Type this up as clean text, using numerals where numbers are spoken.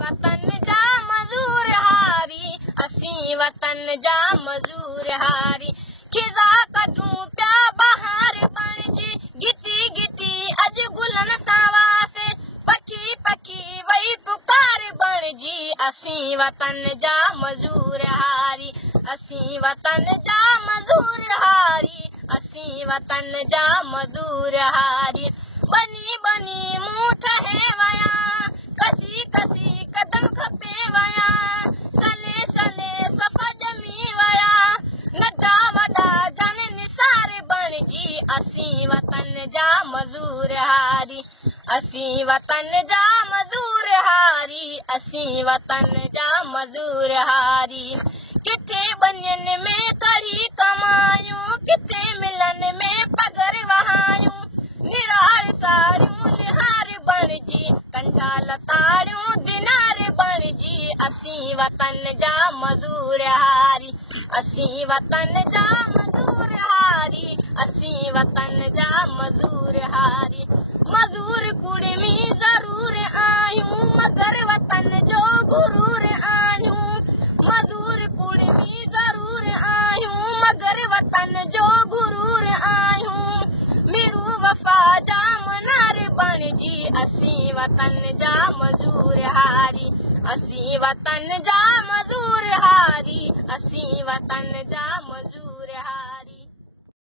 वतन जा मज़ूर हारी, असीं वतन जा मज़ूर हारी। खिज़ा कढूं पिया बहार बणिजी, गिटी गिटी अॼु गुलनि सां वासे, पखी पखी वई पुकार बणिजी, असीं वतन जा मज़ूर हारी, असीं वतन जा मज़ूर हारी, असीं वतन जा मज़ूर हारी। बनी बनी मूं ठहे वया, कसी कसी कदम खपे वया, सले सले सफ़ ॼमी वया, नंढा वॾा जन निसार बणिजी, असीं वतन जा मज़ूर हारी, असीं वतन जा मज़ूर हारी, असीं वतन जा मज़ूर हारी। किथे बनियनि में तड़ी कमायूं, किथे मिलन में पगर वहायूं, निरार साड़ियूं निहार बणिजी, कंडा लताड़ियूं दिनार बणिजी, असीं वतन जा मज़ूर हारी, असीं वतन जा मज़ूर हारी, असीं वतन जा मज़ूर हारी। मज़ूर कुड़मी ज़रूर आहियूं, मगर वतन जो गुरूर आहियूं, मज़ूर कुड़मी ज़रूर आहियूं, मगर वतन जो गुरूर आहियूं, मिरू वफ़ा जा मनार बणिजी, असीं वतन जा मज़ूर हारी, असीं वतन जा मज़ूर हारी, असीं वतन जा मज़ूर हारी।